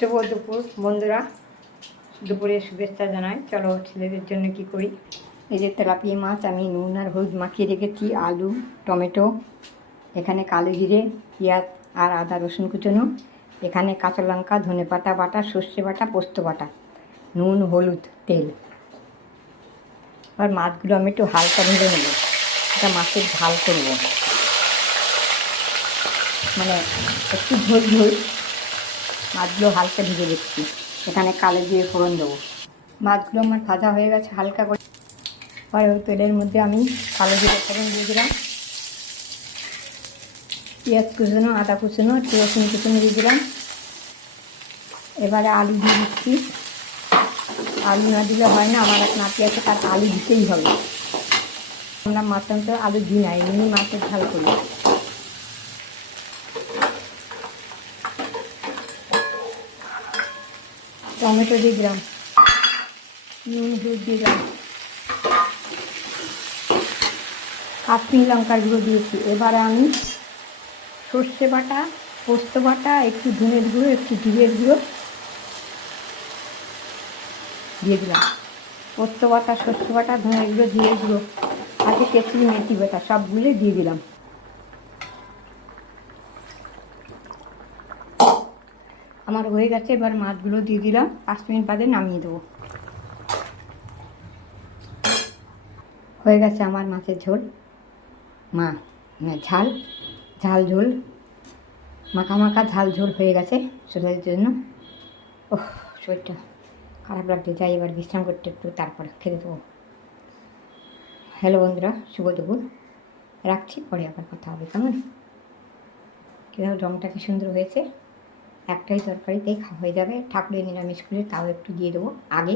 শুভ দুপুর বন্ধুরা, দুপুরে শুভেচ্ছা জানাই। চলো ছেলেদের জন্য কি করি। এই যে তেলাপিয়া মাছ আমি নুন আর হলুদ মাখিয়ে রেখেছি, আলু, টমেটো, এখানে কালো জিরে, পেঁয়াজ আর আদা রসুন কুচনো, এখানে কাঁচা লঙ্কা, ধনেপাতা বাটা, সর্ষে বাটা, পোস্ত বাটা, নুন, হলুদ, তেল। আর মাছগুলো আমি একটু হালকা ভেজে নেব। এটা মাছের ঝাল করব, মানে একটু ঝোল ঝোল। মাছগুলো হালকা ভেজে দিচ্ছি, এখানে কালো দিয়ে ফোড়ন দেবো। মাছগুলো আমার ভাজা হয়ে গেছে হালকা করে। আর ওই তেলের মধ্যে আমি কালো জিরে ফোড়ন দিয়ে দিলাম, পেঁয়াজ কুচনো, আদা কুচনো, একটু রসুন কুচনো দিয়ে দিলাম। এবারে আলু দিয়ে দিচ্ছি। আলু না দিলে হয় না, আমার এক নাতি আছে, তার আলু দিতেই হবে। আমরা মাছ তো আলু দিই না, এমনি মাছের ঝাল করি। টমেটো দিয়ে দিলাম, নুন হলুদ দিয়ে দিলাম, কাশ্মীরি লঙ্কার গুঁড়ো দিয়েছি। এবারে আমি সর্ষে বাটা, পোস্ত বাটা, একটু ধনের গুঁড়ো, একটু জিরের গুঁড়ো দিয়ে দিলাম। পোস্ত বাটা, সর্ষে বাটা, ধনের গুঁড়ো, জিরের গুঁড়ো, আগে কেচলি মেথি বাটা সবগুলো দিয়ে দিলাম। আমার হয়ে গেছে, এবার মাছগুলো দিয়ে দিলাম। 5 মিনিট বাদে নামিয়ে দেবো। হয়ে গেছে আমার মাছের ঝোল, ঝাল ঝাল ঝোল, মাখা মাখা ঝাল ঝোল হয়ে গেছে ছেলেদের জন্য। ওহ, শরীরটা খারাপ লাগছে, যাই এবার বিশ্রাম করতে, একটু তারপর খেতে দেবো। হ্যালো বন্ধুরা, শুভ দুপুর। রাখছি, পরে আবার কথা হবে। কেমন কীভাবে রঙটা কি সুন্দর হয়েছে। একটাই তরকারিতেই খাওয়া হয়ে যাবে। ঠাকুরের নিরামিষ করে তাও একটু দিয়ে দেবো আগে।